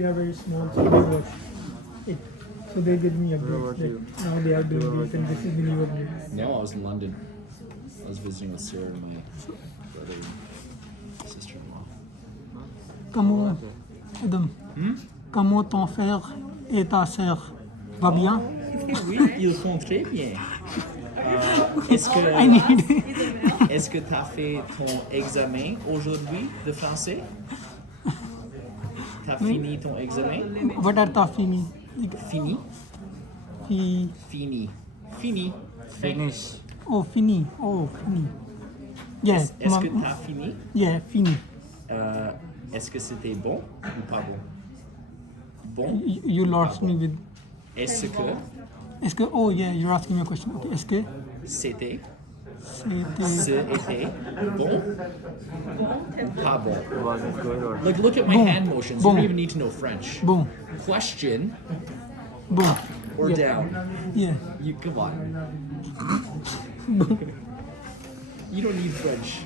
they are very small, so they watch it. So they give me updates. Like, now they are doing this, and this is the new update. No, I was in London. I was visiting with Sarah and my brother and sister-in-law. Comment, Adam, comment ton frère et ta sœur va bien? Oui, ils font très bien. Est-ce I need. que tu as fait ton examen aujourd'hui de français? Tu as fini ton examen? What are tafini? Fini? Fi. Fini. Fini. Finish. Oh, fini. Oh, fini. Yeah. Est-ce que tu as fini? Yeah, fini. Est-ce que c'était bon ou pas bon? Bon? You lost me with. Est-ce que Est-ce que, oh yeah, you're asking me a question. Okay, est-ce que c'était c'était bon ou pas bon? Was it good or Like, look at my Bon. hand motions. Bon. You don't even need to know French. bon, Question bon, or yeah, down? yeah. You come on. You don't need French.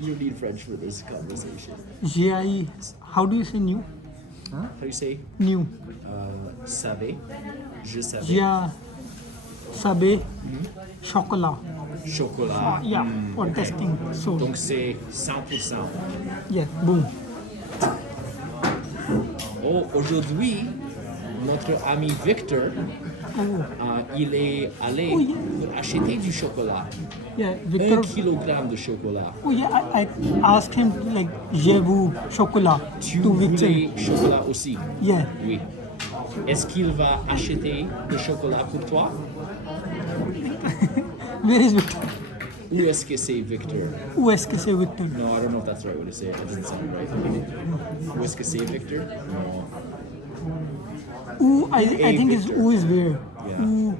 You don't need French for this conversation. GI, how do you say new? How do you say? New. Savais. Je savais. Gia, sabe, chocolat. Chocolat. Yeah, for testing. So, Donc c'est 100%. yeah, boom. Oh, aujourd'hui, notre ami Victor, Oh, il est allé Oh, yeah. pour acheter du chocolat. yeah, 1 Victor. kilogramme de chocolat. Oh yeah, I asked him like, j'ai vu chocolat Tu to Victor. voulais chocolat aussi? Yeah. Oui. Est-ce qu'il va acheter le chocolat pour toi? Where is Victor? Ou est-ce que c'est Victor? Où est-ce que c'est Victor? No, I don't know if that's the right way to say it. That doesn't sound right. Ou est-ce que c'est Victor? No. Où, I think it's Victor. où is where. Yeah. Où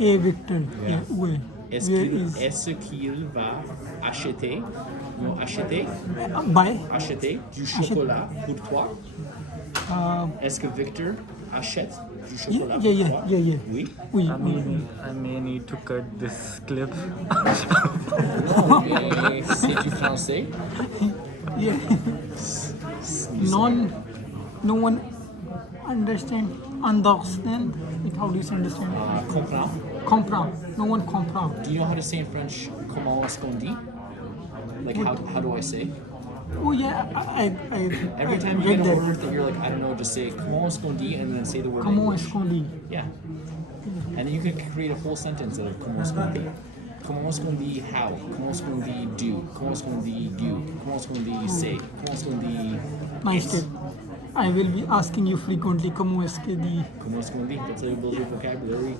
est Victor? Yeah, where? Est-ce Where qu'il is? est-ce qu'il va acheter, non, Buy? acheter du chocolat pour toi? Uh, Est-ce que Victor achète du yeah, chocolat yeah, pour yeah, toi? yeah, yeah. Oui. Oui, I oui. may need to cut this clip. Et c'est du français? Yeah. No one understand. Like, how do you say understand? Comprends? Comprend. No one comprend. Do you know how to say in French, comment est-ce qu'on dit? Like, how do I say? Oh yeah, Every time you read get a that. word that you're like, I don't know, just say, comment est-ce qu'on dit, and then say the word in Comment English. est-ce qu'on dit? Yeah. And then you can create a whole sentence out of comment est-ce qu'on dit. Comment est-ce qu'on dit how? Comment est-ce qu'on dit do? Comment est-ce qu'on dit you? Comment est-ce qu'on dit say? Comment est-ce qu'on dit Nice is? tip. I will be asking you frequently. Comment est-ce que dit? Comment est-ce qu'on dit? That's how you build your vocabulary.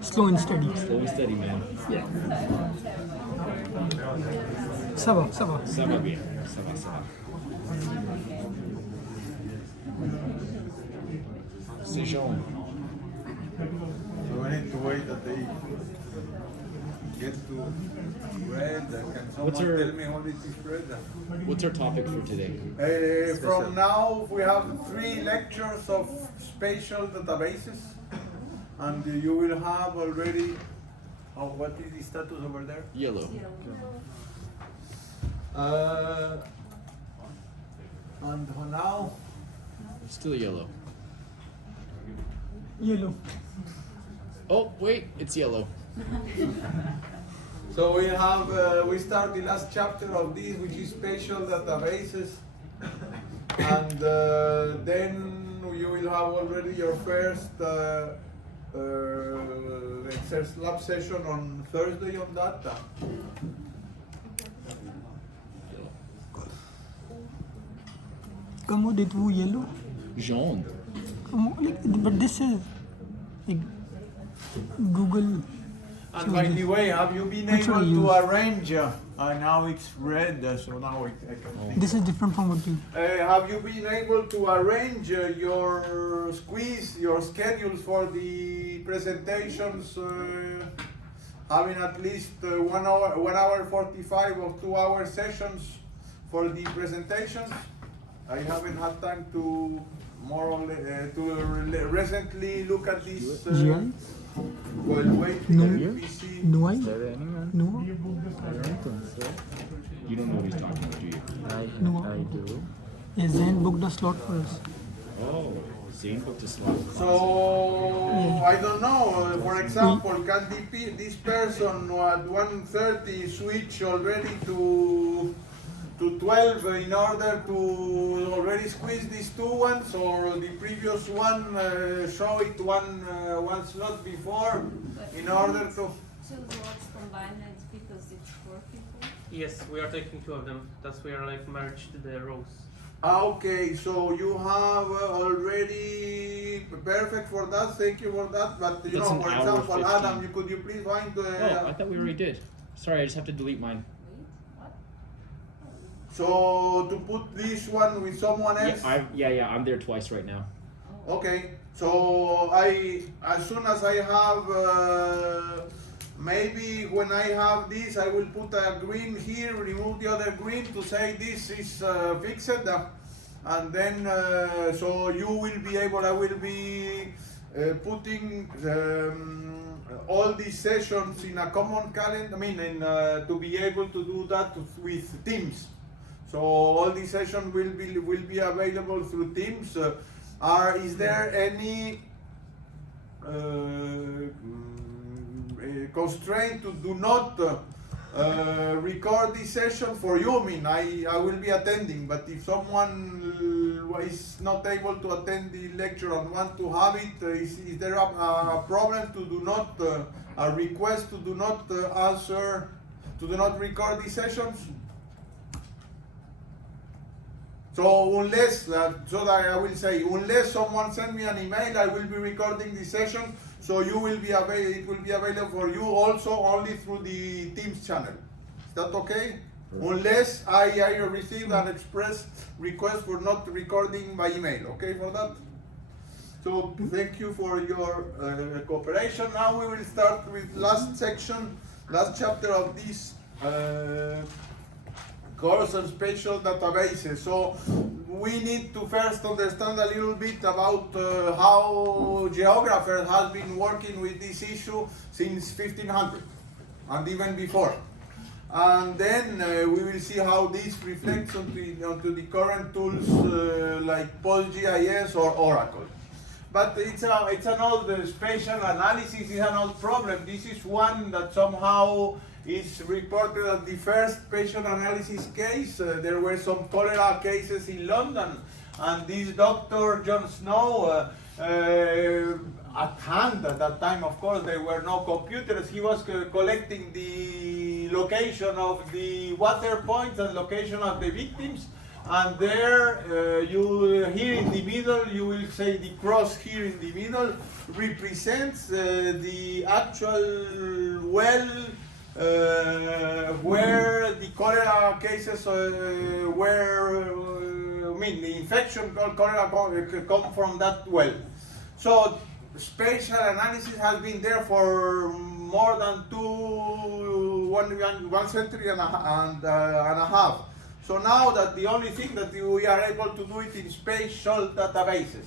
Slow and steady. Slow and steady, man. Yeah. Ça va, ça va. Ça va bien. Ça va, ça va. C'est jaune. So we need to wait that they get to red. Can someone What's your- tell me what is this red? What's our topic for today? From now, we have 3 lectures of spatial databases, and you will have already. Oh, what is the status over there? Yellow. And for now, Still yellow. Yellow. Oh, wait, it's yellow. so we have we start the last chapter of this, which is spatial databases, and then you will have already your first lab session on Thursday on data. Comment dites-vous yellow? Jaune. But this is like Google. And by the way, have you been Which able one you to use? arrange? Now it's red, so now I can. This is different from what you. Have you been able to arrange your your schedules for the presentations, having at least 1 hour 45 or 2 hour sessions for the presentations? I haven't had time to recently look at this GI? while waiting No. at PC. No, I? Is there anyone? No. I don't think so. You don't know what he's talking about, do you? No. I do. Yeah, Zane booked a slot for us. Oh, Zane booked a slot. So I don't know. For example, can this person at 1:30 switch already to 12 in order to already squeeze these two ones, or the previous one show it one slot before in order to? Two slots combined because it's 4 people. Yes, we are taking two of them. That's we are like merged the rows. Okay, so you have already perfect for that. Thank you for that. But you That's know, an for hour example, 15. Adam, could you please find Oh, I thought we already did. Sorry, I just have to delete mine. Wait, what? so to put this one with someone else? Yeah, I'm there twice right now. Okay, so as soon as I have, maybe when I have this, I will put a green here, remove the other green to say this is fixed, and then so you will be able, I will be putting all these sessions in a common calendar. I mean, to be able to do that with Teams. So all these sessions will be available through Teams. Is there any constraint to do not record this session for you? I mean, I will be attending, but if someone is not able to attend the lecture and want to have it, is there a problem to do not, a request to do not answer, to do not record these sessions? So unless, so that I will say, unless someone send me an email, I will be recording the session. So you will be it will be available for you also only through the Teams channel. Is that okay? Unless I receive an express request for not recording by email. Okay for that? So thank you for your cooperation. Now we will start with last section, last chapter of this course on spatial databases. So we need to first understand a little bit about how geographers have been working with this issue since 1500 and even before. And then we will see how this reflects onto the current tools like PostGIS or Oracle. But it's an old spatial analysis, is an old problem. This is one that somehow is reported as the first spatial analysis case. There were some cholera cases in London, and this Dr. John Snow, at hand at that time, of course, there were no computers. He was collecting the location of the water points and location of the victims. And there, here in the middle, you will say the cross here in the middle represents the actual well where the cholera cases were, the infection called cholera come from that well. So spatial analysis has been there for more than one century and a half. So now that the only thing that we are able to do it in spatial databases.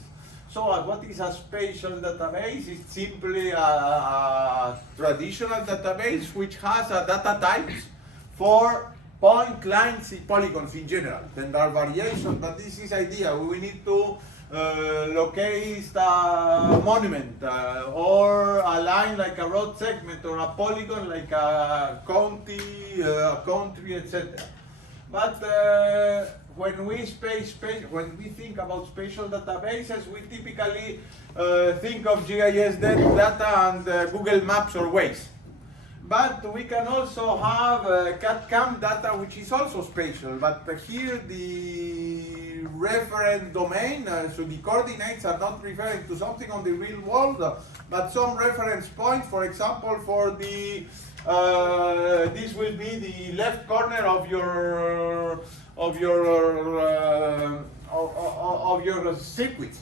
So what is a spatial database? It's simply a traditional database which has a data types for point, lines, and polygons in general. Then there are variations, but this is idea. We need to locate a monument or a line like a road segment or a polygon like a county, a country, etc. But when we think about spatial databases, we typically think of GIS data and Google Maps or Waze. But we can also have CAD/CAM data, which is also spatial. But here the reference domain, so the coordinates are not referring to something on the real world, but some reference point. For example, for the this will be the left corner of your circuit,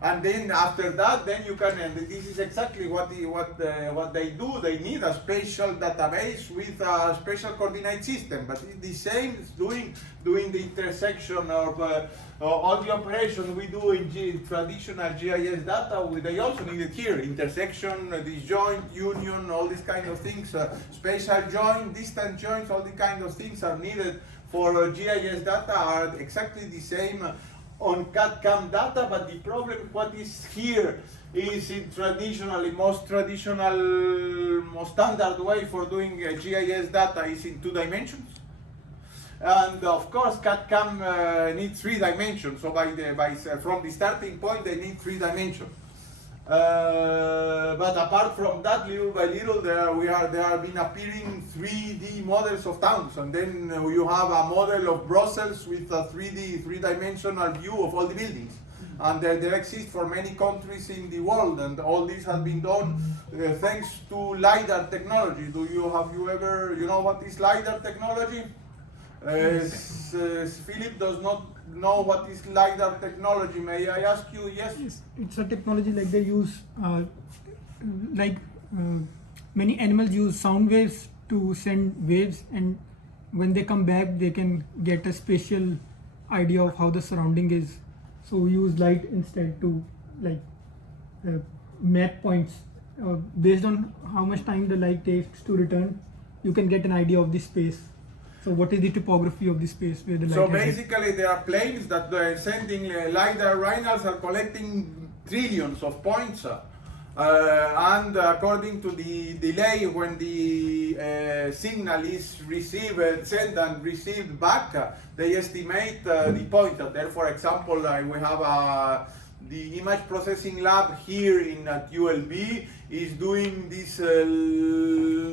and then after that, then you can. And this is exactly what they do. They need a spatial database with a spatial coordinate system, but it's the same as doing the intersection of all the operations we do in traditional GIS data. They also need it here: intersection, disjoint, union, all these kind of things. Spatial joint, distant joints, all these kind of things are needed for GIS data are exactly the same on CAD/CAM data, but the problem what is here is in most standard way for doing GIS data is in 2 dimensions. And of course, CAD/CAM needs 3 dimensions. So from the starting point, they need 3 dimensions. But apart from that, little by little, there have been appearing 3D models of towns, and then you have a model of Brussels with a 3-dimensional view of all the buildings. And there exist for many countries in the world, and all this has been done thanks to LiDAR technology. Have you ever, you know what is LiDAR technology? Philip does not know what is LiDAR technology. May I ask you? Yes? It's a technology like they use, many animals use sound waves to send waves, and when they come back, they can get a spatial idea of how the surrounding is. So we use light instead to map points. Based on how much time the light takes to return, you can get an idea of the space. So what is the topography of the space where the light So has hit? basically there are planes that are sending LiDAR radars are collecting trillions of points, and according to the delay when the signal is sent and received back, they estimate the point. There, for example, we have the image processing lab here at ULB is doing this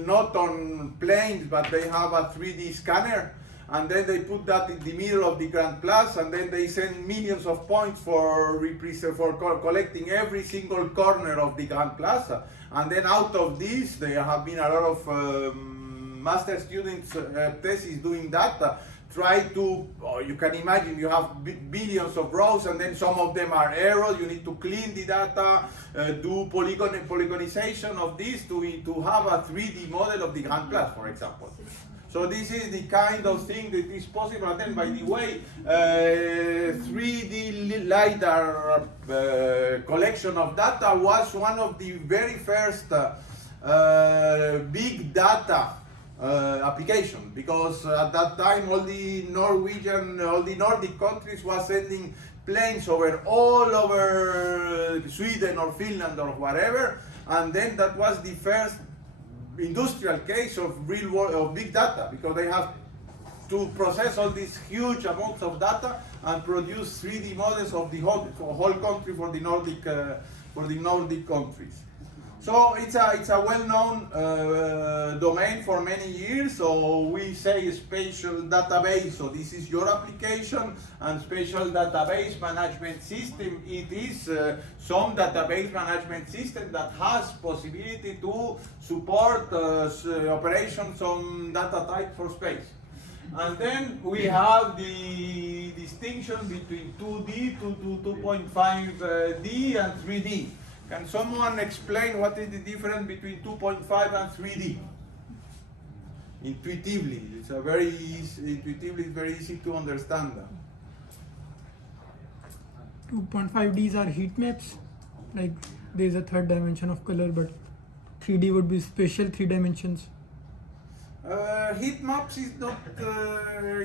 not on planes, but they have a 3D scanner, and then they put that in the middle of the Grand Place, and then they send millions of points for collecting every single corner of the Grand Plaza. And then out of this, there have been a lot of master students thesis doing that. Try to, you can imagine you have billions of rows, and then some of them are errors. You need to clean the data, do polygonization of this to have a 3D model of the Grand Place, for example. So this is the kind of thing that is possible. And then, by the way, 3D LiDAR collection of data was one of the very first big data application, because at that time all the Nordic countries was sending planes all over Sweden or Finland or whatever, and then that was the first industrial case of big data, because they have to process all these huge amounts of data and produce 3D models of the whole country for the Nordic countries. So it's a well-known domain for many years. So we say spatial database. So this is your application, and spatial database management system. It is some database management system that has possibility to support operations on data type for space. And then we have the distinction between 2D to 2.5D and 3D. Can someone explain what is the difference between 2.5 and 3D? Intuitively, it's very easy to understand. 2.5Ds are heat maps, like there's a third dimension of color, but 3D would be spatial 3 dimensions. Heat maps is not,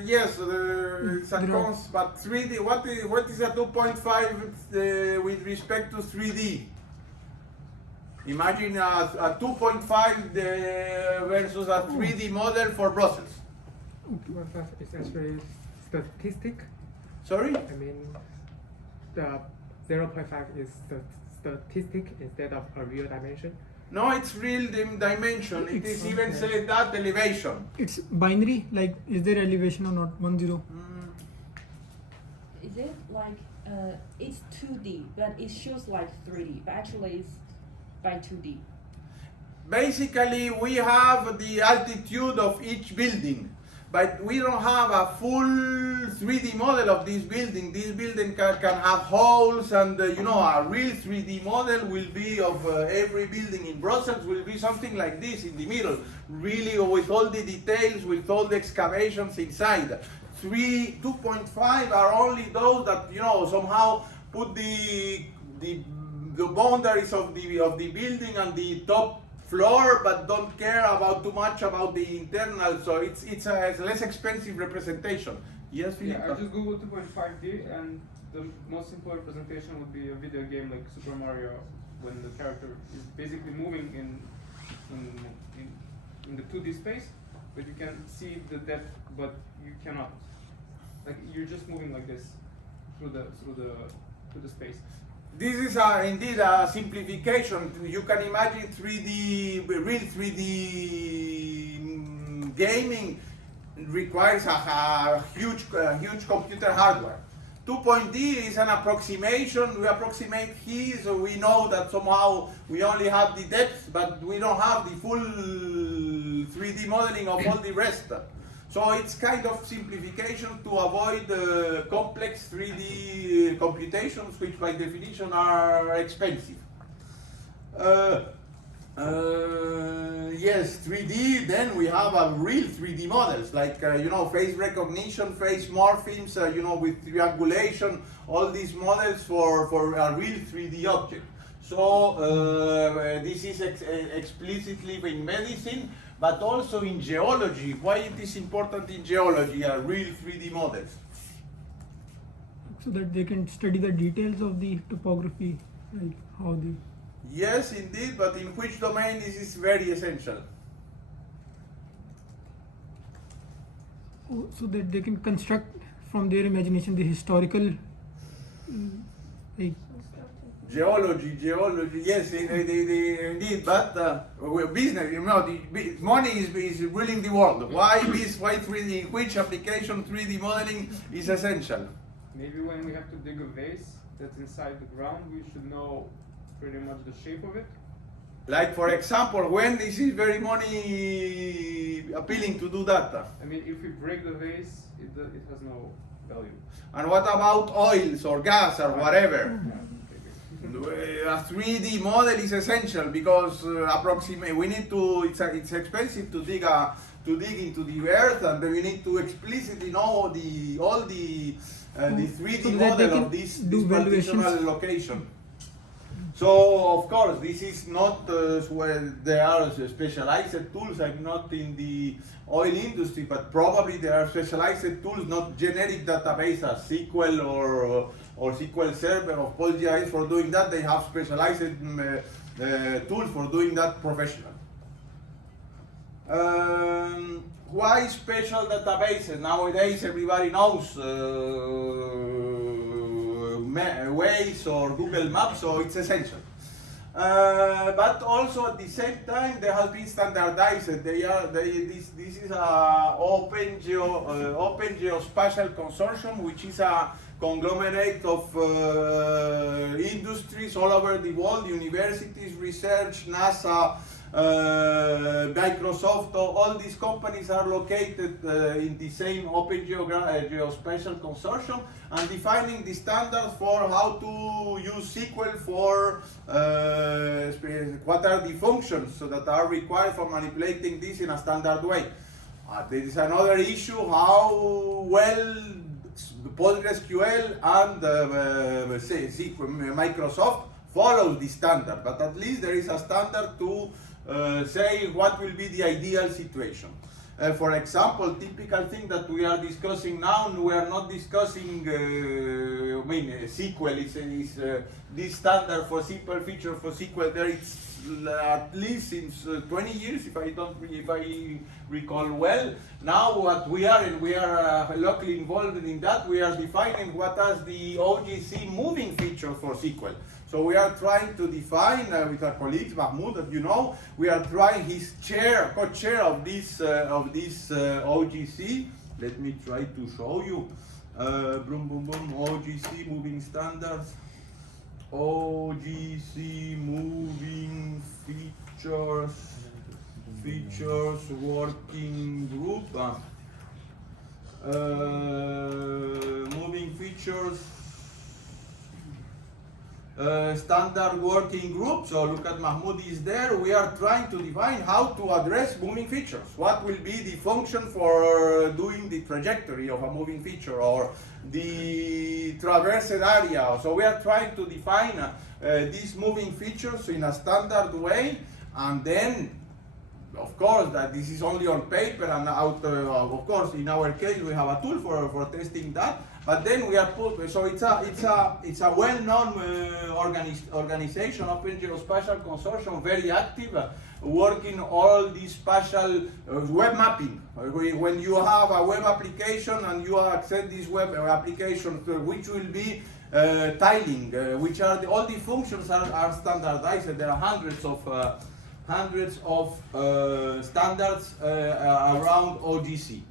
yes, it's a cons, but 3D, what is a 2.5 with respect to 3D? Imagine a 2.5 versus a 3D model for Brussels. 2.5 is actually statistic. Sorry? I mean, the 0.5 is the statistic instead of a real dimension. No, it's real dimension. It is even said that elevation. It's binary, like is there elevation or not? 1-0. Is it like it's 2D, but it shows like 3D, but actually it's by 2D? Basically, we have the altitude of each building, but we don't have a full 3D model of this building. This building can have holes, and a real 3D model will be of every building in Brussels will be something like this in the middle, really with all the details, with all the excavations inside. 2.5 are only those that somehow put the boundaries of the building and the top floor, but don't care about too much about the internal. So it's a less expensive representation. Yes, Philip? Yeah, I just googled 2.5D, and the most simple representation would be a video game like Super Mario, when the character is basically moving in the 2D space, but you can see the depth, but you cannot. Like you're just moving like this through the space. This is indeed a simplification. You can imagine 3D, real 3D gaming requires a huge computer hardware. 2.D is an approximation. We approximate here, so we know that somehow we only have the depth, but we don't have the full 3D modeling of all the rest. So it's kind of simplification to avoid complex 3D computations, which by definition are expensive. Yes, 3D, then we have a real 3D models, like, face recognition, face morphemes, with triangulation, all these models for a real 3D object. So this is explicitly in medicine, but also in geology. Why it is important in geology, real 3D models? So that they can study the details of the topography, like how the. Yes, indeed, but in which domain this is very essential? So that they can construct from their imagination the historical, like. Geology, yes, indeed, but business, money is ruling the world. Why 3D, in which application 3D modeling is essential? Maybe when we have to dig a vase that's inside the ground, we should know pretty much the shape of it. Like, for example, when this is very money appealing to do that? I mean, if we break the vase, it has no value. And what about oils or gas or whatever? Yeah, okay. A 3D model is essential because we need to. It's expensive to dig into the earth, and we need to explicitly know all the 3D So that they model can of this do particular valuations. location. So of course this is not where there are specialized tools. I'm not in the oil industry, but probably there are specialized tools, not generic databases, SQL or SQL Server or PostGIS for doing that. They have specialized tools for doing that professional. Why special databases? Nowadays everybody knows Waze or Google Maps, so it's essential. But also at the same time, they have been standardized. This is a Open Geospatial Consortium, which is a conglomerate of industries all over the world, universities, research, NASA, Microsoft. All these companies are located in the same Open Geospatial Consortium, and defining the standards for how to use SQL for what are the functions that are required for manipulating this in a standard way. There is another issue, how well PostgreSQL and Microsoft follows the standard, but at least there is a standard to say what will be the ideal situation. For example, typical thing that we are discussing now, we are not discussing, SQL is this standard for simple feature for SQL. There it's at least since 20 years, if I recall well. Now what we are, and we are locally involved in that, we are defining what is the OGC moving feature for SQL. So we are trying to define with our colleagues, Mahmoud, as you know, we are trying his co-chair of this OGC. Let me try to show you. OGC moving standards. OGC moving features working group. Moving features. Standard working group. So look at Mahmoud is there. We are trying to define how to address moving features. What will be the function for doing the trajectory of a moving feature or the traversed area. So we are trying to define these moving features in a standard way, And then, of course, that this is only on paper, and of course, in our case, we have a tool for testing that. But then we are so it's a well-known organization, Open Geospatial Consortium, very active, working all the spatial web mapping. When you have a web application and you access this web application, which will be tiling, which are all the functions are standardized. There are hundreds of standards around OGC.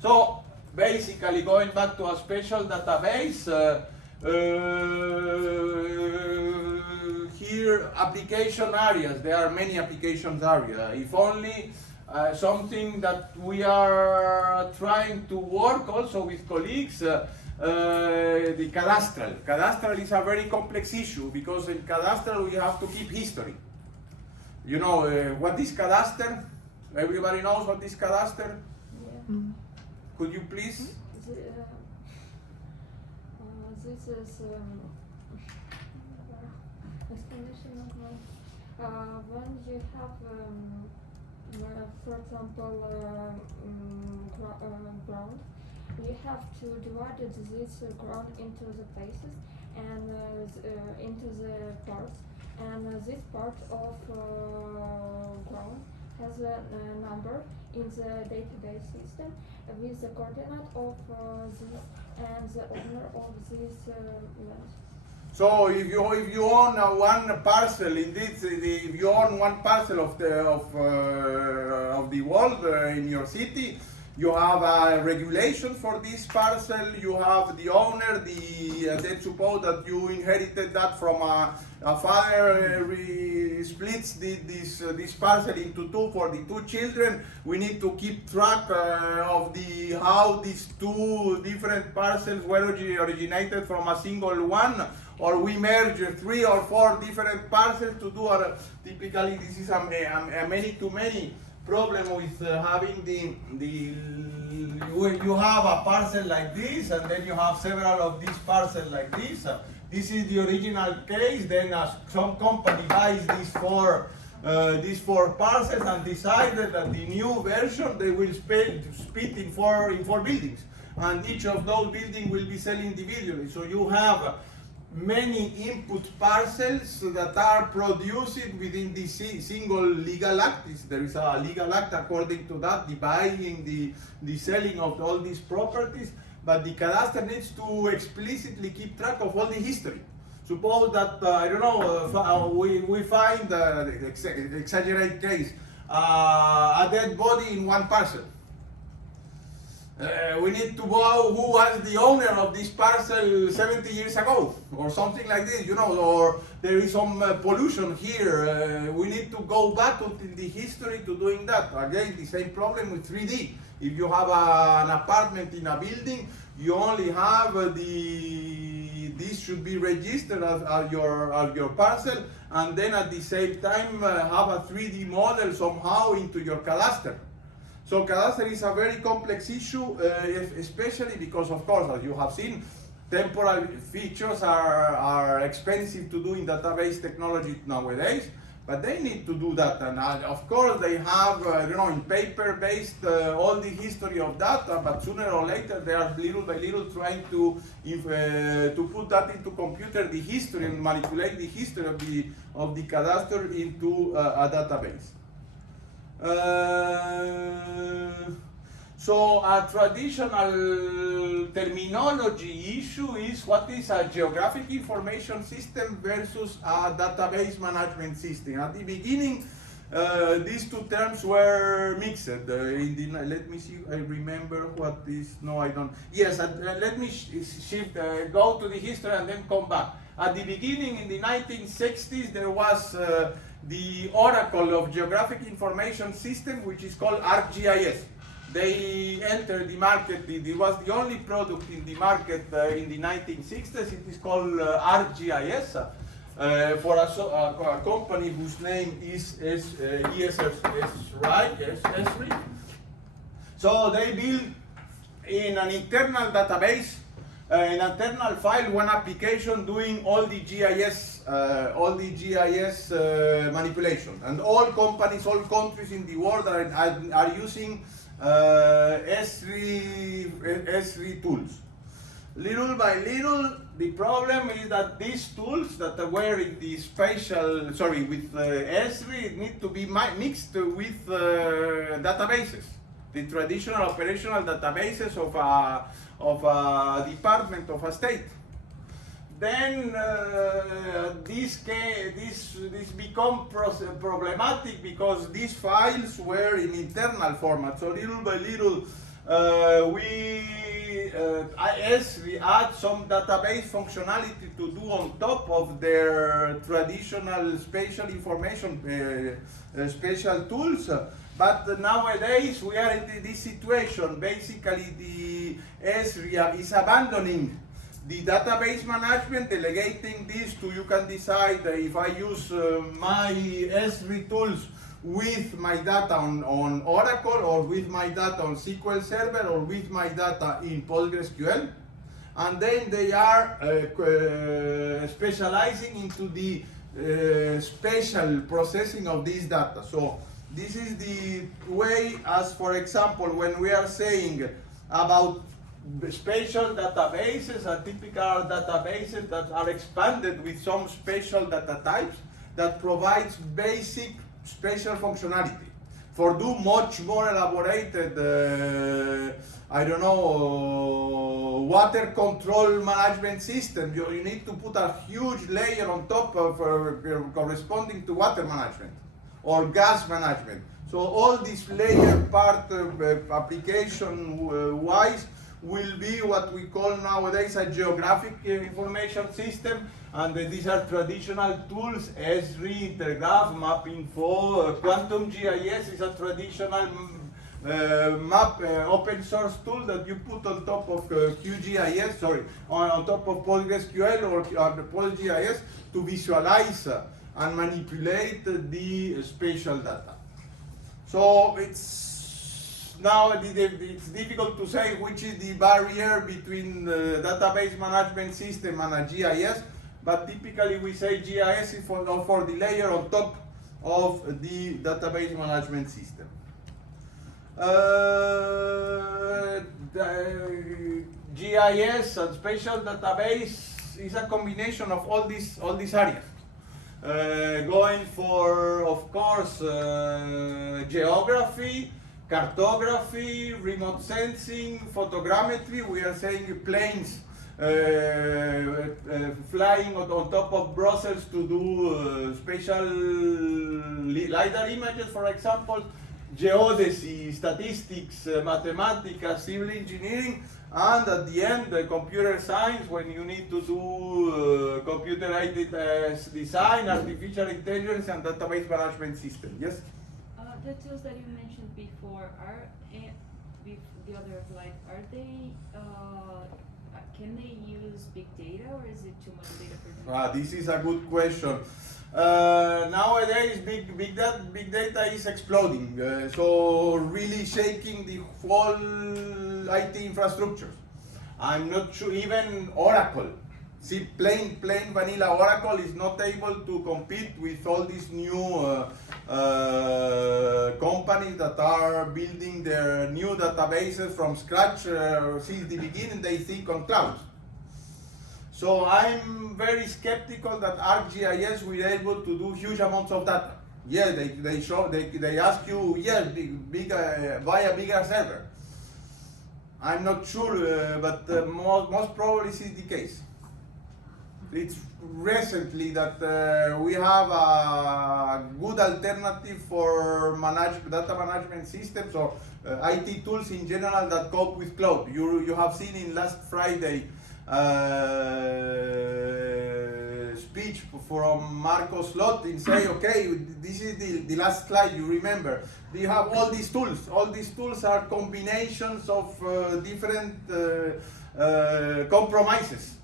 So basically, going back to a spatial database, here application areas. There are many applications areas. If only something that we are trying to work also with colleagues. The cadastral. Cadastral is a very complex issue because in cadastral we have to keep history. You know what is cadastre? Everybody knows what is cadastre? Yeah. Could you please? This is explanation of when you have, for example, ground, you have to divide this ground into the phases and into the parts, and this part of ground has a number in the database system with the coordinate of this and the owner of this land. So if you own one parcel, indeed, if you own one parcel of the world in your city, you have a regulation for this parcel. You have the owner. Let's suppose that you inherited that from a father. Splits this parcel into two for the two children. We need to keep track of how these two different parcels were originated from a single one, or we merge 3 or 4 different parcels to do. Typically, this is a many-to-many problem with having you have a parcel like this, and then you have several of these parcels like this. This is the original case. Then some company buys these four parcels and decided that the new version they will split in four buildings, and each of those buildings will be sold individually. So you have many input parcels that are produced within the single legal act. There is a legal act according to that, dividing the selling of all these properties, but the cadastre needs to explicitly keep track of all the history. Suppose that, I don't know, we find, exaggerate case, a dead body in one parcel. We need to go out who was the owner of this parcel 70 years ago, or something like this, you know, or there is some pollution here. We need to go back to the history to doing that. Again, the same problem with 3D. If you have an apartment in a building, you only have this should be registered as your parcel, and then at the same time have a 3D model somehow into your cadastre. So cadastre is a very complex issue, especially because, of course, as you have seen, temporal features are expensive to do in database technology nowadays, but they need to do that. And of course, they have, in paper-based all the history of data, but sooner or later, they are little by little trying to put that into computer, the history, and manipulate the history of the cadastre into a database. So a traditional terminology issue is what is a geographic information system versus a database management system. At the beginning, these two terms were mixed. Let me see, I remember what is, no I don't. Yes, let me shift, go to the history and then come back. At the beginning, in the 1960s, there was the Oracle of Geographic Information System, which is called ArcGIS. They entered the market, it was the only product in the market in the 1960s. It is called ArcGIS for a company whose name is Esri. So they built in an internal database an internal file, one application doing all the GIS manipulation, and all companies, all countries in the world are using S3 tools. Little by little, the problem is that these tools that were in the spatial, with S3 need to be mixed with databases, the traditional operational databases of a department, of a state. Then this become problematic because these files were in internal format. So little by little, we add some database functionality to do on top of their traditional spatial information, spatial tools. But nowadays we are in this situation. Basically, the Esri is abandoning the database management, delegating this to, you can decide if I use my Esri tools with my data on Oracle, or with my data on SQL Server, or with my data in PostgreSQL. And then they are specializing into the spatial processing of this data. So this is the way, as for example, when we are saying about spatial databases, are typical databases that are expanded with some spatial data types that provides basic spatial functionality. For do much more elaborated, water control management system, you need to put a huge layer on top of corresponding to water management or gas management. So all this layer part application wise will be what we call nowadays a geographic information system, and these are traditional tools. Esri, Intergraph, MapInfo, Quantum GIS is a traditional open source tool that you put on top of QGIS, on top of PostgreSQL or PostGIS to visualize and manipulate the spatial data. So now it's difficult to say which is the barrier between the database management system and a GIS, but typically we say GIS is for the layer on top of the database management system. The GIS and spatial database is a combination of all these areas. Going for, of course, geography, cartography, remote sensing, photogrammetry. We are saying planes flying on top of Brussels to do spatial LiDAR images, for example, geodesy, statistics, mathematics, civil engineering, and at the end, computer science, when you need to do computer-aided design, artificial intelligence, and database management system. Yes? The tools that you mentioned before are the other slide. Are they? Can they use big data, or is it too much data for them? This is a good question. Nowadays, big data is exploding, so really shaking the whole IT infrastructure. I'm not sure even Oracle. See, plain vanilla Oracle is not able to compete with all these new companies that are building their new databases from scratch. Since the beginning, they think on cloud. So I'm very skeptical that ArcGIS will be able to do huge amounts of data. Yeah, they ask you, buy a bigger server. I'm not sure, but most probably this is the case. It's recently that we have a good alternative for data management systems or IT tools in general that cope with cloud. You have seen in last Friday speech from Marcos Lot in say, okay, this is the last slide, you remember. We have all these tools. All these tools are combinations of different compromises.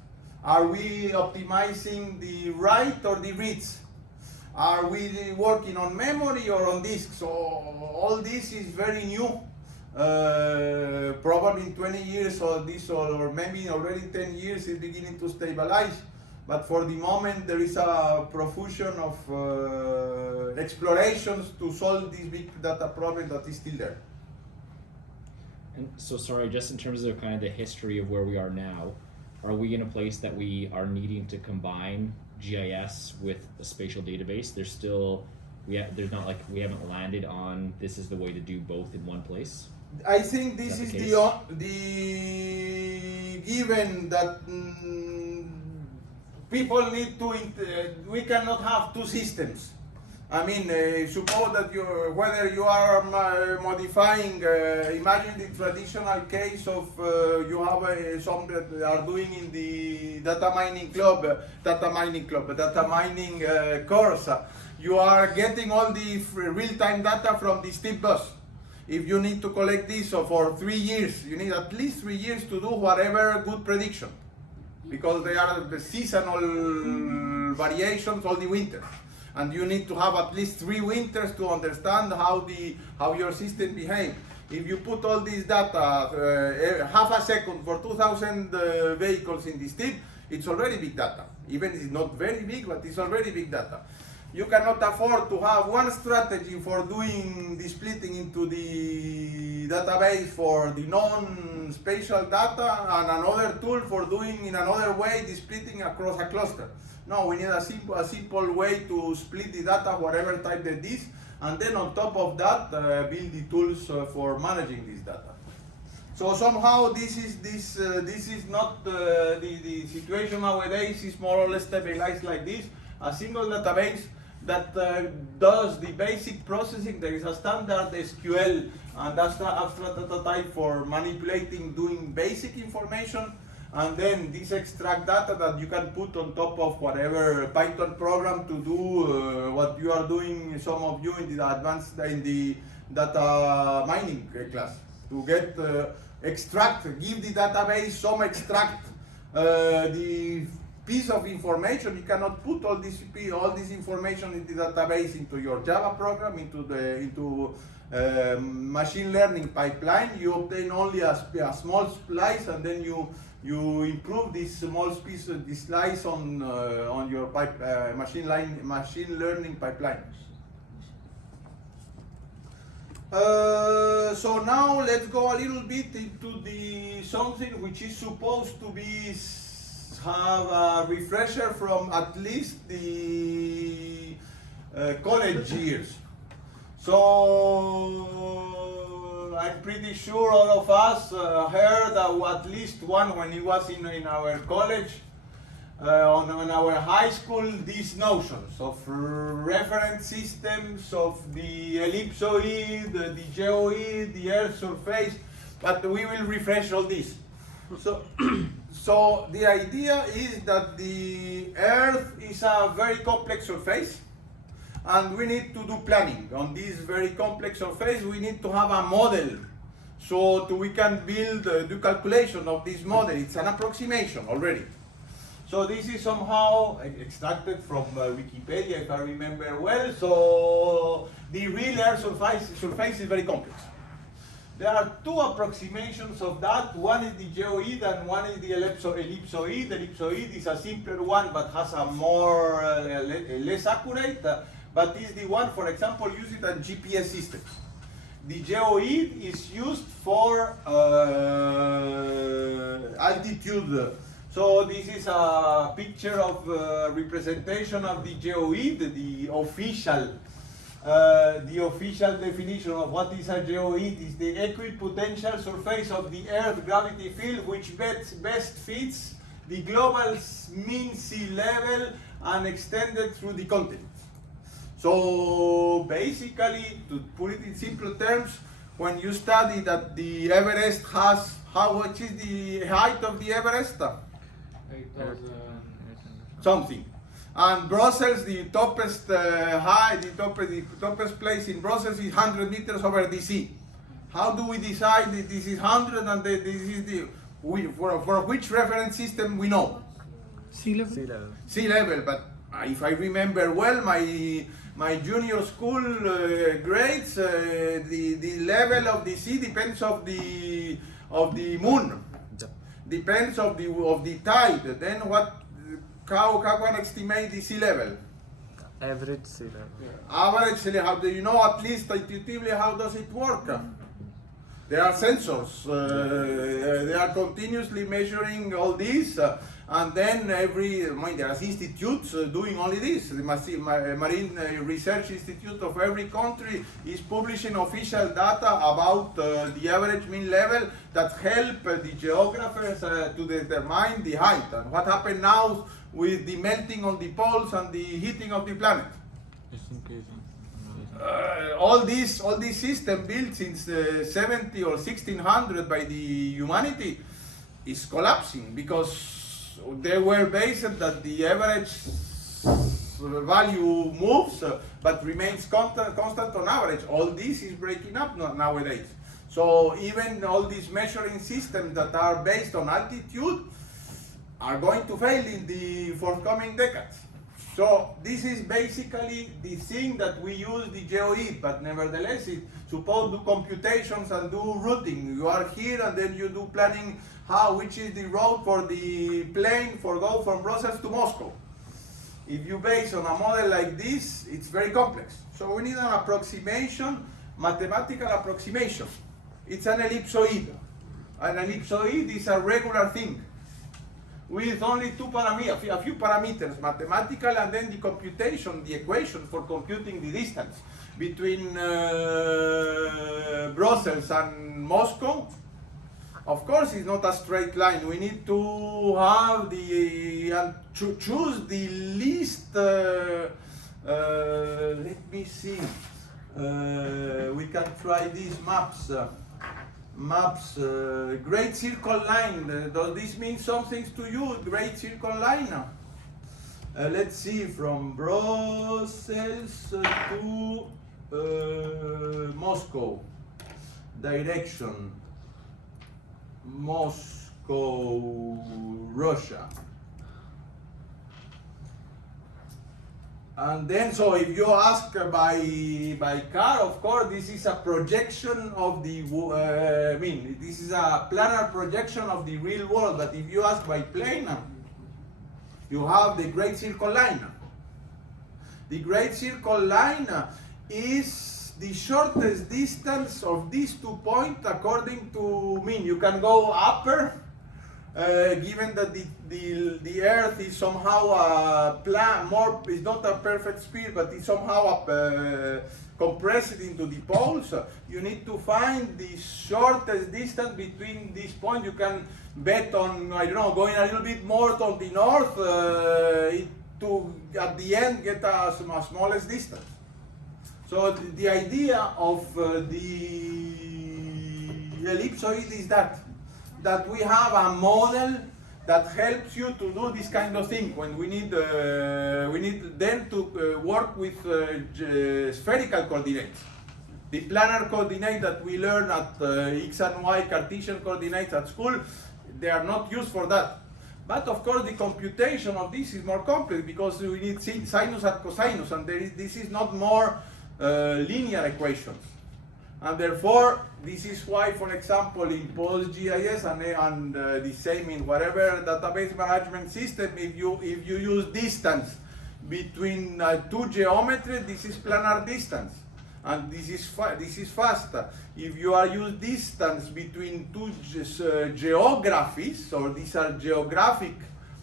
Are we optimizing the write or the reads? Are we working on memory or on disk? So all this is very new. Probably in 20 years or maybe already 10 years it's beginning to stabilize. But for the moment there is a profusion of explorations to solve this big data problem that is still there. And so, sorry, just in terms of kind of the history of where we are now, are we in a place that we are needing to combine GIS with a spatial database? There's still, there's not like we haven't landed on this is the way to do both in one place. I think this Is is that the the given that people need to, we cannot have two systems. I mean, suppose that whether you are modifying, imagine the traditional case of you have some that are doing in the data mining course. You are getting all the real-time data from the STIP bus. If you need to collect this for 3 years, you need at least 3 years to do whatever good prediction, because they are the seasonal variations all the winter. And you need to have at least 3 winters to understand how your system behaves. If you put all this data half a second for 2,000 vehicles in this tip, it's already big data. Even if it's not very big, but it's already big data. You cannot afford to have one strategy for doing the splitting into the database for the non-spatial data and another tool for doing in another way the splitting across a cluster. No, we need a simple way to split the data, whatever type that is, and then on top of that, build the tools for managing this data. So somehow this is not the situation nowadays is more or less stabilized like this. A single database that does the basic processing. There is a standard SQL, and that's the abstract data type for manipulating, doing basic information. And then this extract data that you can put on top of whatever Python program to do what you are doing, some of you in the advanced, in the data mining class, to get extract, give the database some extract, the piece of information. You cannot put all this information in the database into your Java program, into machine learning pipeline. You obtain only a small slice, and then you improve this small piece of this slice on your machine learning pipeline. So now let's go a little bit into the something which is supposed to be have a refresher from at least the college years. So I'm pretty sure all of us heard at least one when he was in our college, on our high school, these notions of reference systems, of the ellipsoid, the geoid, the Earth surface, but we will refresh all this. So the idea is that the Earth is a very complex surface, and we need to do planning on this very complex surface. We need to have a model, so we can build the calculation of this model. It's an approximation already. So this is somehow extracted from Wikipedia, if I remember well. So the real Earth surface is very complex. There are two approximations of that. One is the geoid and one is the ellipsoid. The ellipsoid is a simpler one but has a more less accurate, but is the one, for example, used in GPS systems. The geoid is used for altitude. So this is a picture of representation of the geoid, the official definition of what is a geoid is the equipotential surface of the Earth gravity field which best fits the global mean sea level and extended through the continent. So basically, to put it in simple terms, when you study that the Everest has, how much is the height of the Everest? 8,000 something. And Brussels, the toppest the toppest place in Brussels is 100 meters over the sea. How do we decide that this is 100 and this is for which reference system we know? Sea level. Sea level. Sea level, but if I remember well, my junior school grades, the level of the sea depends of the moon, depends of the tide. Then how one estimate the sea level? Average sea level. Average sea level. How do you know at least intuitively how does it work? There are sensors. They are continuously measuring all this. And then there are institutes doing only this. The Marine Research Institute of every country is publishing official data about the average mean level that help the geographers to determine the height and what happened now with the melting of the poles and the heating of the planet. It's increasing. All this system built since 70 or 1600 by the humanity is collapsing because they were based that the average value moves but remains constant on average. All this is breaking up nowadays. So even all these measuring systems that are based on altitude are going to fail in the forthcoming decades. So this is basically the thing that we use the GeoEat, but nevertheless it supposed to do computations and do routing. You are here and then you do planning which is the route for the plane for go from Brussels to Moscow. If you base on a model like this, it's very complex. So we need an approximation, mathematical approximation. It's an ellipsoid. An ellipsoid is a regular thing with only a few parameters, mathematical, and then the computation, the equation for computing the distance between Brussels and Moscow. Of course, it's not a straight line. We need to have to choose the least. Let me see. We can try these maps. Great Circle Line. Does this mean something to you? Great Circle Line. Let's see, from Brussels to Moscow. Direction. Moscow, Russia. And then, so if you ask by car, of course, this is a projection of the, this is a planar projection of the real world. But if you ask by plane, you have the Great Circle Line. The Great Circle Line is the shortest distance of these 2 points according to mean. You can go upper, given that the Earth is somehow is not a perfect sphere, but it's somehow compressed into the poles. You need to find the shortest distance between these points. You can bet on, I don't know, going a little bit more to the north to at the end get a smallest distance. So the idea of the ellipsoid is that we have a model that helps you to do this kind of thing when we need then to work with spherical coordinates. The planar coordinate that we learn at X and Y Cartesian coordinates at school, they are not used for that. But of course the computation of this is more complex because we need sinus and cosinus, and this is not more linear equations. And therefore, this is why, for example, in PostGIS and the same in whatever database management system, if you use distance between two geometries, this is planar distance, and this is faster. If you are use distance between two geographies, or these are geographic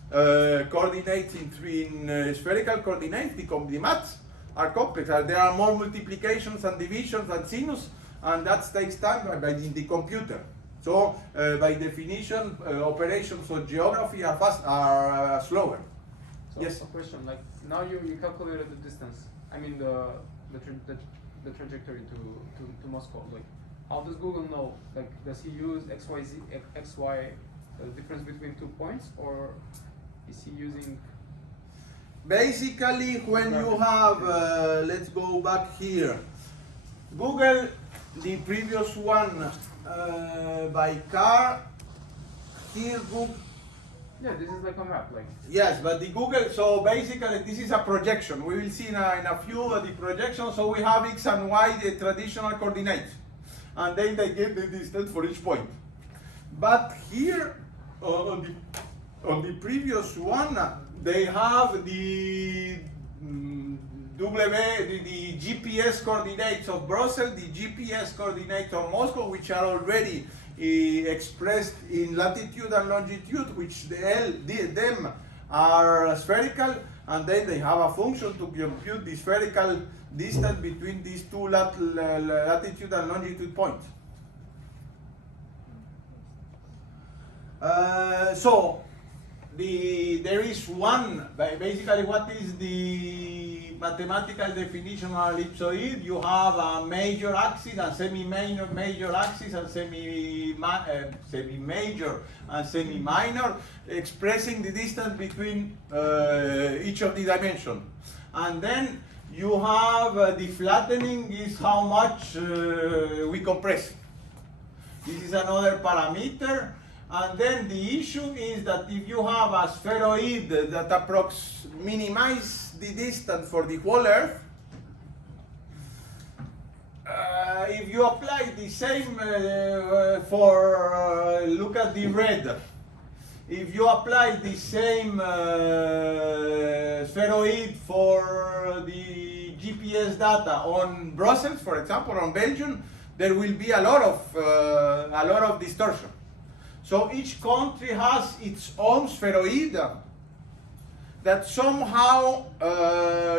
coordinates in spherical coordinates, the maths are complex. There are more multiplications and divisions and sinus, and that takes time by the computer. So by definition, operations of geography are slower. So Yes. a question, like now you calculated the distance. I mean the trajectory to Moscow. Like, how does Google know? Like, does he use XY difference between 2 points, or is he using? Basically, when you have, let's go back here. Google, the previous one by car. Here, Yeah, this is like a map. Like Yes, but the Google, so basically this is a projection. We will see in a few of the projections. So we have X and Y, the traditional coordinates. And then they give the distance for each point. But here, on the previous one, they have the the GPS coordinates of Brussels, the GPS coordinates of Moscow, which are already expressed in latitude and longitude, which them are spherical, and then they have a function to compute the spherical distance between these two latitude and longitude points. So there is one, basically what is the mathematical definition of ellipsoid? You have a major axis, a semi-major axis, and semi-major and semi-minor, expressing the distance between each of the dimensions. And then you have the flattening is how much we compress. This is another parameter. And then the issue is that if you have a spheroid that minimizes the distance for the whole Earth, if you apply the same look at the red, if you apply the same spheroid for the GPS data on Brussels, for example, on Belgium, there will be a lot of distortion. So each country has its own spheroid that somehow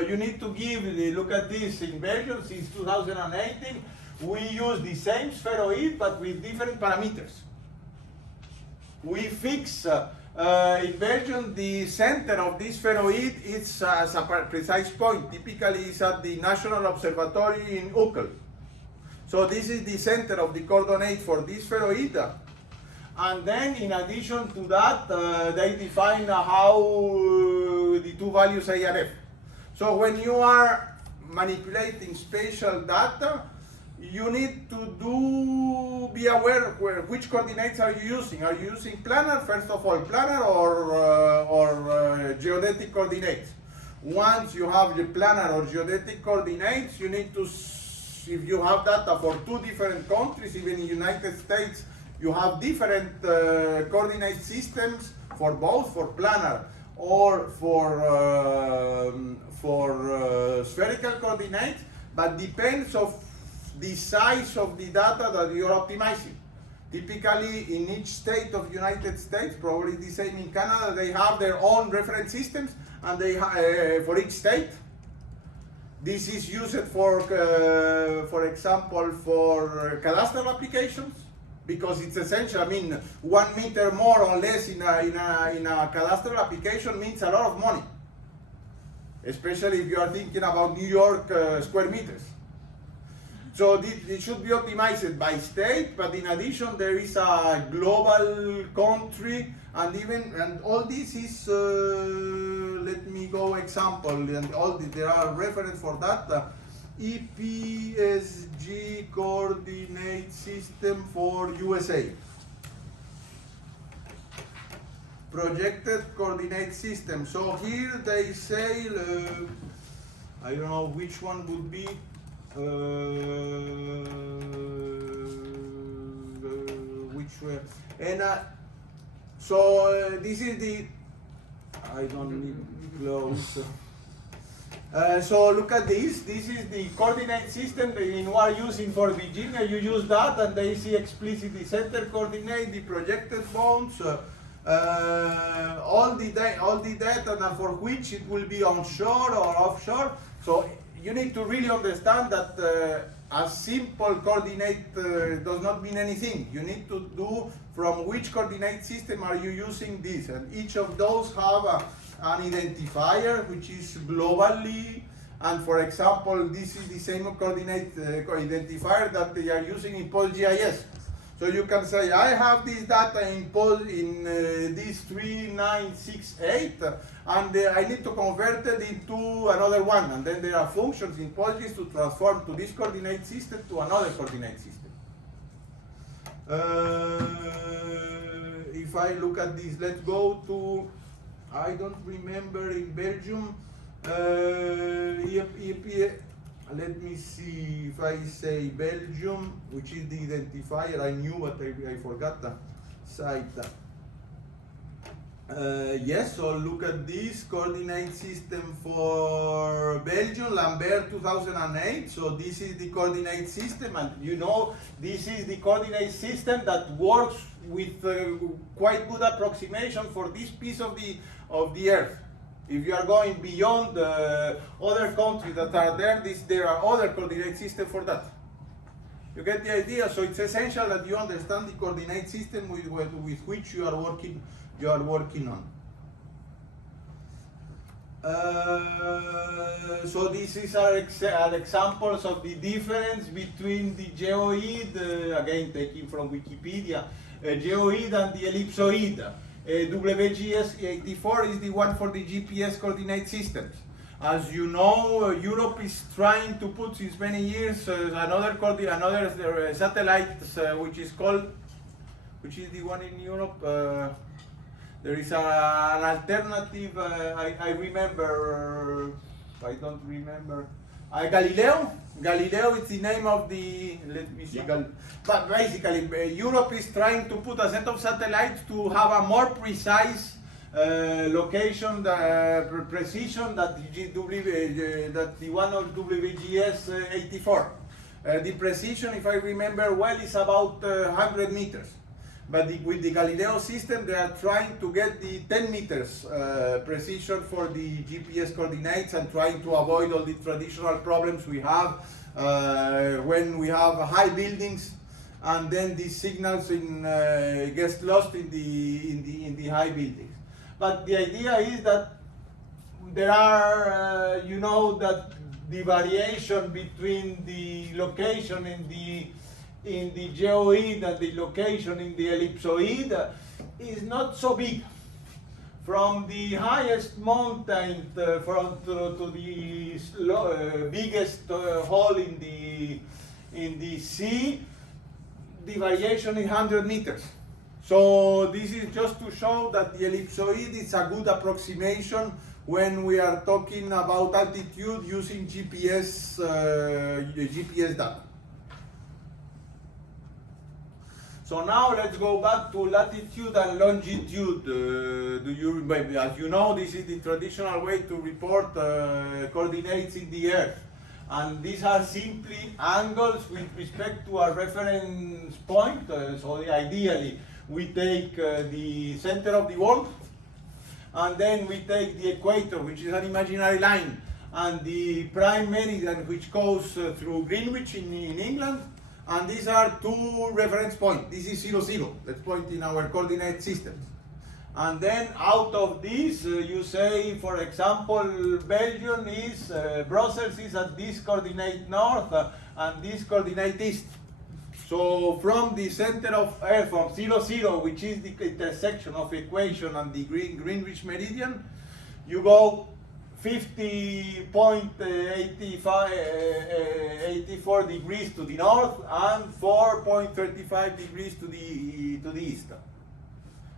you need to give. Look at this in Belgium since 2018. We use the same spheroid but with different parameters. We fix in Belgium the center of this spheroid is as a precise point. Typically, it's at the National Observatory in Uccle. So this is the center of the coordinate for this spheroid. And then, in addition to that, they define how the two values A and F. So when you are manipulating spatial data, you need to be aware which coordinates are you using. Are you using planar, first of all, planar or geodetic coordinates? Once you have the planar or geodetic coordinates, you need to, if you have data for two different countries, even in the United States, you have different coordinate systems for both, for planar or for spherical coordinates, but depends of the size of the data that you're optimizing. Typically, in each state of United States, probably the same in Canada, they have their own reference systems, and they for each state. This is used for example, for cadastral applications, because it's essential. I mean, 1 meter more or less in a cadastral application means a lot of money, especially if you are thinking about New York square meters. So it should be optimized by state, but in addition there is a global country, and all this is, let me go example, and all there are reference for that. EPSG coordinate system for USA. Projected coordinate system. So here they say, I don't know which one would be, which way, and so this is the, I don't need close. So look at this. This is the coordinate system that you are using for Virginia. You use that, and they see explicitly center coordinate, the projected bounds, all the data for which it will be onshore or offshore. So you need to really understand that a simple coordinate does not mean anything. You need to do from which coordinate system are you using this, and each of those have an identifier which is globally, and for example, this is the same coordinate identifier that they are using in PostGIS. So you can say, I have this data in this 3968, and I need to convert it into another one, and then there are functions in PostGIS to transform to this coordinate system to another coordinate system. If if I look at this, let's go to, I don't remember in Belgium, let me see if I say Belgium, which is the identifier, I knew but I forgot the site. Yes, so look at this coordinate system for Belgium, Lambert 2008. So this is the coordinate system, and you know this is the coordinate system that works with quite good approximation for this piece of the Earth. If you are going beyond other countries that are there, there are other coordinate systems for that. You get the idea? So it's essential that you understand the coordinate system with which you are working on. So this is our examples of the difference between the geoid, again taken from Wikipedia, geoid and the ellipsoid. WGS84 is the one for the GPS coordinate systems. As you know, Europe is trying to put since many years another satellite, which is the one in Europe. There is an alternative. I remember. I don't remember. Galileo. Galileo is the name of the. Let me see. Yeah. But basically, Europe is trying to put a set of satellites to have a more precise location, precision that the one of WGS84. The precision, if I remember well, is about 100 meters. But with the Galileo system, they are trying to get the 10 meters precision for the GPS coordinates and trying to avoid all the traditional problems we have when we have high buildings and then these signals gets lost in the high buildings. But the idea is that there are, you know, that the variation between the location in the geoid and the location in the ellipsoid is not so big. From the highest mountain to the biggest hole in the sea, the variation is 100 meters. So this is just to show that the ellipsoid is a good approximation when we are talking about altitude using GPS data. So now let's go back to latitude and longitude. As you know, this is the traditional way to report coordinates in the Earth. And these are simply angles with respect to a reference point. So ideally, we take the center of the world, and then we take the equator, which is an imaginary line, and the prime meridian, which goes through Greenwich in England. And these are two reference points. This is 0, 0. Let's point in our coordinate systems. And then out of this, you say, for example, Belgium is, Brussels is at this coordinate north and this coordinate east. So from the center of Earth, from 0, 0, which is the intersection of equation and the Greenwich meridian, you go 50.84 degrees to the north and 4.35 degrees to the east.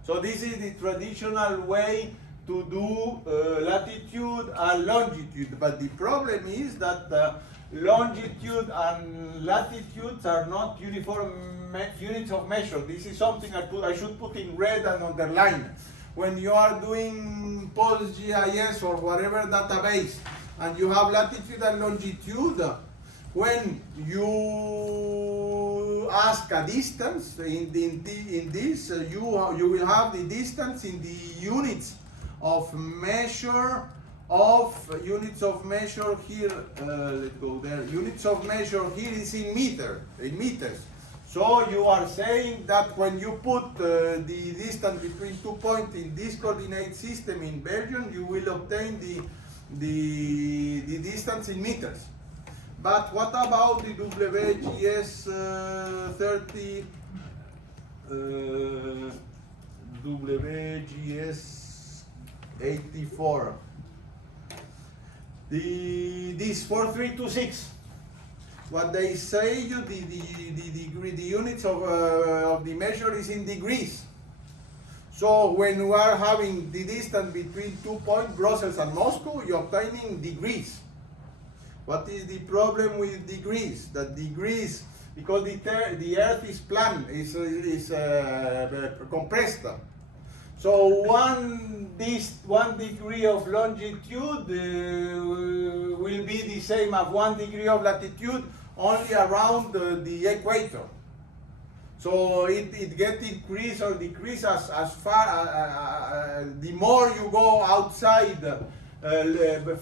So this is the traditional way to do latitude and longitude. But the problem is that longitude and latitudes are not uniform units of measure. This is something I should put in red and underline. When you are doing PostGIS or whatever database and you have latitude and longitude, when you ask a distance in this, you will have the distance in the units of measure here. Let's go there. Units of measure here is in meters. So you are saying that when you put the distance between 2 points in this coordinate system in Belgium, you will obtain the distance in meters. But what about the WGS 30? WGS 84. This 4326. What they say the units of the measure is in degrees. So when you are having the distance between 2 points, Brussels and Moscow, you're obtaining degrees. What is the problem with degrees? That degrees, because the Earth is planned, is compressed. So one degree of longitude will be the same as 1 degree of latitude only around the equator. So it gets increased or decreased as far the more you go outside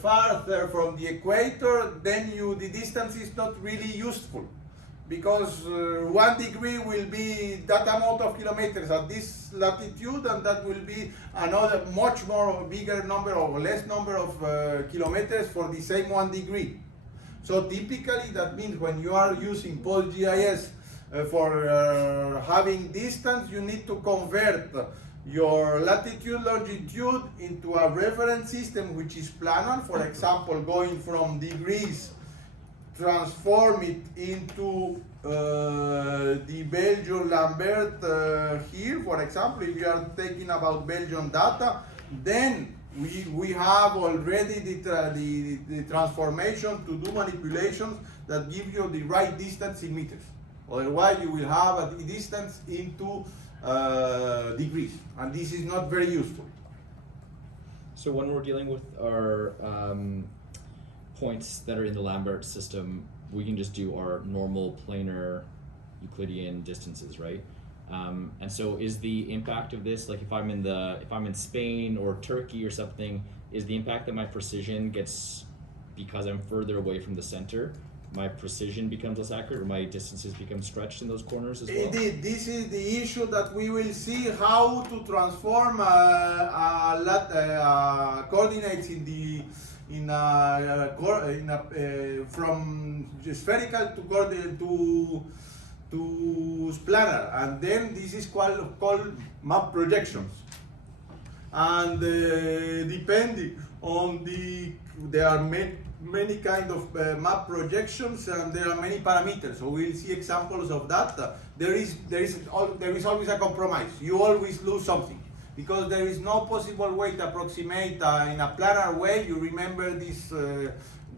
farther from the equator, then the distance is not really useful, because 1 degree will be that amount of kilometers at this latitude, and that will be another much more bigger number or less number of kilometers for the same 1 degree. So typically that means when you are using PostGIS for having distance, you need to convert your latitude, longitude into a reference system which is planar. For example, going from degrees, transform it into the Belgian Lambert here. For example, if you are taking about Belgian data, then we have already the transformation to do manipulations that give you the right distance in meters. Otherwise, you will have a distance into degrees, and this is not very useful. So when we're dealing with our points that are in the Lambert system, we can just do our normal planar Euclidean distances, right? And so is the impact of this, like if I'm in Spain or Turkey or something, is the impact that my precision gets, because I'm further away from the center, my precision becomes less accurate, or my distances become stretched in those corners as well? Indeed, this is the issue that we will see, how to transform coordinates from spherical to planar, and then this is called map projections. And depending on there are many kind of map projections, and there are many parameters. So we'll see examples of that. There is always a compromise. You always lose something, because there is no possible way to approximate in a planar way. You remember this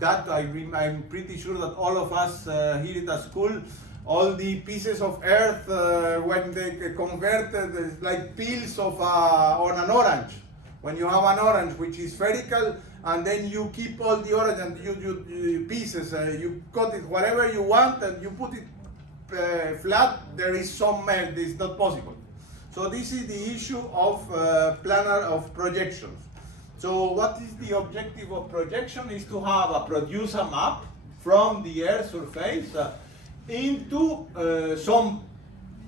that I'm pretty sure that all of us here at the school, all the pieces of earth when they converted, it's like peels of on an orange. When you have an orange which is spherical, and then you keep all the orange and you pieces, you cut it whatever you want, and you put it flat, there is some melt. It's not possible. So this is the issue of planar of projections. So what is the objective of projection? Is to produce a map from the Earth's surface into some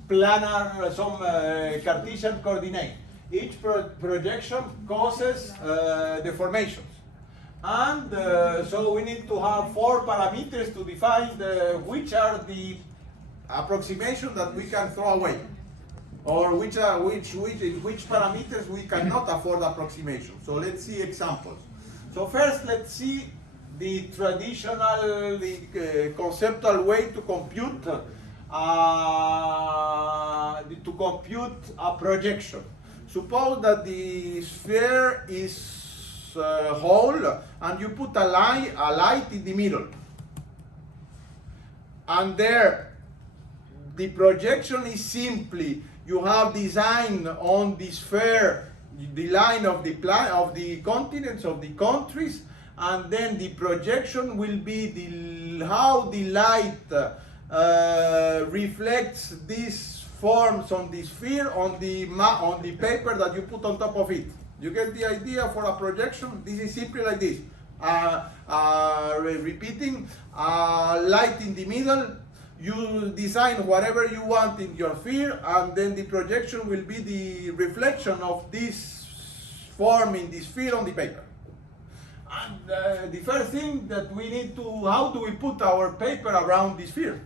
planar, some Cartesian coordinate. Each projection causes deformations. And so we need to have 4 parameters to define which are the approximations that we can throw away, or which parameters we cannot afford approximation. So let's see examples. So first, let's see the traditional, conceptual way to compute a projection. Suppose that the sphere is whole, and you put a light in the middle, and there the projection is simply, you have designed on the sphere the line of the continents, of the countries, and then the projection will be how the light reflects these forms on the sphere on the paper that you put on top of it. You get the idea for a projection? This is simply like this. Repeating, light in the middle, you design whatever you want in your sphere, and then the projection will be the reflection of this form in the sphere on the paper. And the first thing that we need to, how do we put our paper around the sphere?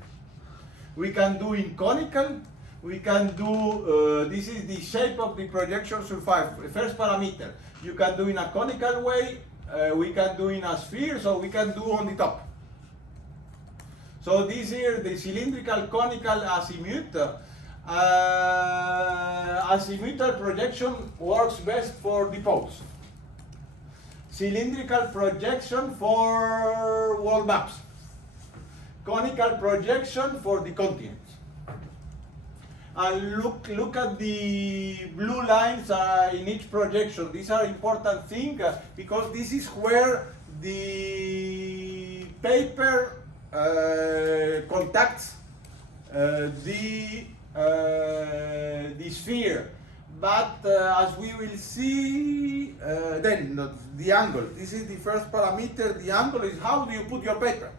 We can do in conical. We can do, this is the shape of the projection surface, first parameter. You can do in a conical way, we can do in a sphere, so we can do on the top. So this here, the cylindrical conical azimuth, Azimuthal projection works best for the poles. Cylindrical projection for world maps. Conical projection for the continents. And look at the blue lines in each projection. These are important things because this is where the paper contacts the sphere. But as we will see, then the angle. This is the first parameter. The angle is how do you put your paper.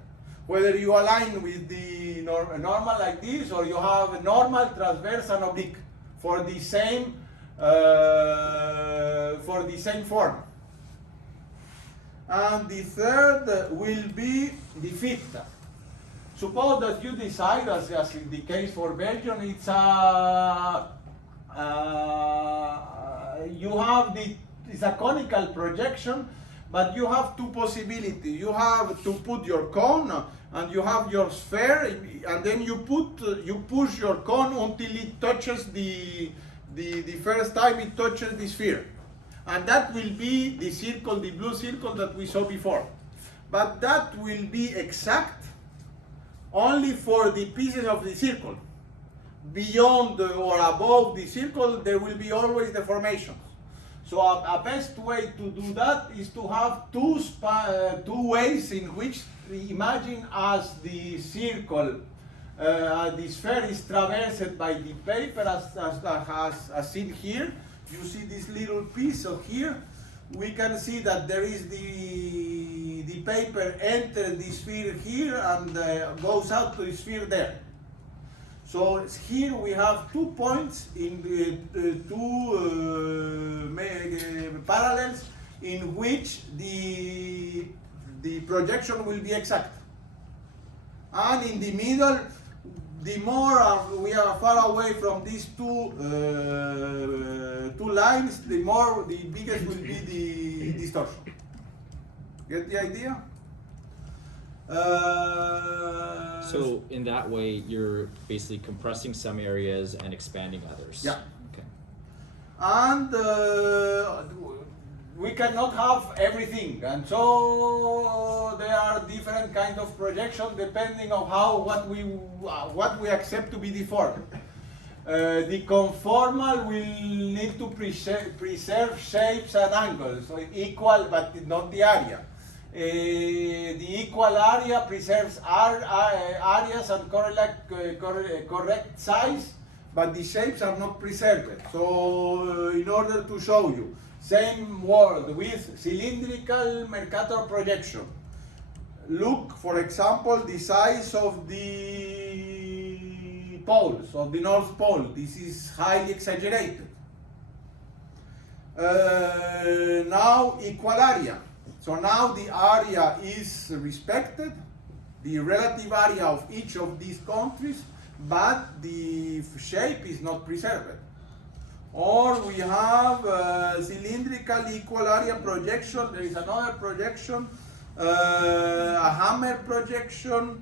Whether you align with the normal like this, or you have a normal, transverse, and oblique for the same form. And the third will be the fifth. Suppose that you decide, as in the case for Belgium, it's it's a conical projection. But you have two possibilities. You have to put your cone, and you have your sphere, and then you push your cone until it touches the first time it touches the sphere, and that will be the circle, the blue circle that we saw before. But that will be exact only for the pieces of the circle. Beyond or above the circle, there will be always deformations. So a best way to do that is to have two ways in which we imagine as the circle, the sphere is traversed by the paper as seen here. You see this little piece of here. We can see that there is the paper enters the sphere here and goes out to the sphere there. So here we have 2 points in the parallels in which the projection will be exact. And in the middle, the more we are far away from these two lines, the biggest will be the distortion. Get the idea? So in that way, you're basically compressing some areas and expanding others. Yeah. Okay. And we cannot have everything, and so there are different kinds of projections depending on what we accept to be deformed. The conformal will need to preserve shapes and angles, so equal but not the area. The equal area preserves areas and correct size, but the shapes are not preserved. So in order to show you, same world with cylindrical Mercator projection. Look, for example, the size of the poles, of the North Pole. This is highly exaggerated. Now equal area. So now the area is respected, the relative area of each of these countries, but the shape is not preserved. Or we have cylindrical equal area projection. There is another projection, a hammer projection,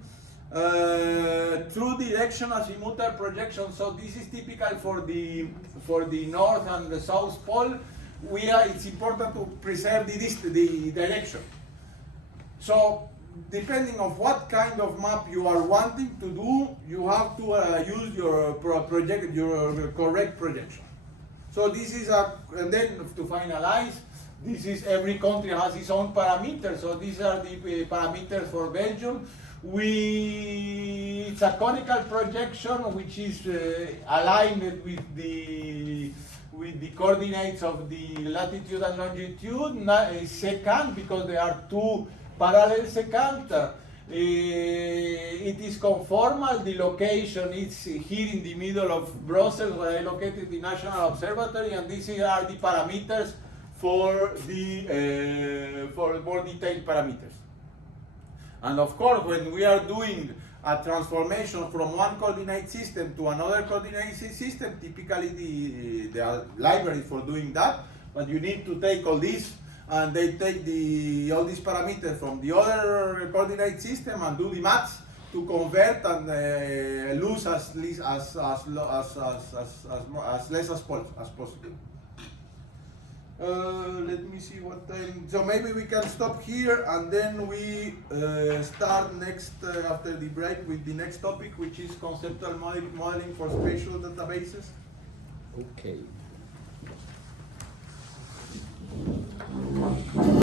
true direction azimuthal projection. So this is typical for the North and the South Pole. It's important to preserve the direction. So depending on what kind of map you are wanting to do, you have to use your correct projection. So this is and then to finalize, this is every country has its own parameters. So these are the parameters for Belgium. It's a conical projection which is aligned with the coordinates of the latitude and longitude. Secant, because there are two parallel secant. It is conformal. The location is here in the middle of Brussels, where I located the National Observatory, and these are the parameters for more detailed parameters. And of course, when we are doing a transformation from one coordinate system to another coordinate system, typically there are libraries for doing that, but you need to take all these, and they take all these parameters from the other coordinate system and do the maths to convert and lose as less as possible. Let me see what time. So maybe we can stop here and then we start next after the break with the next topic, which is conceptual modeling for spatial databases. Okay.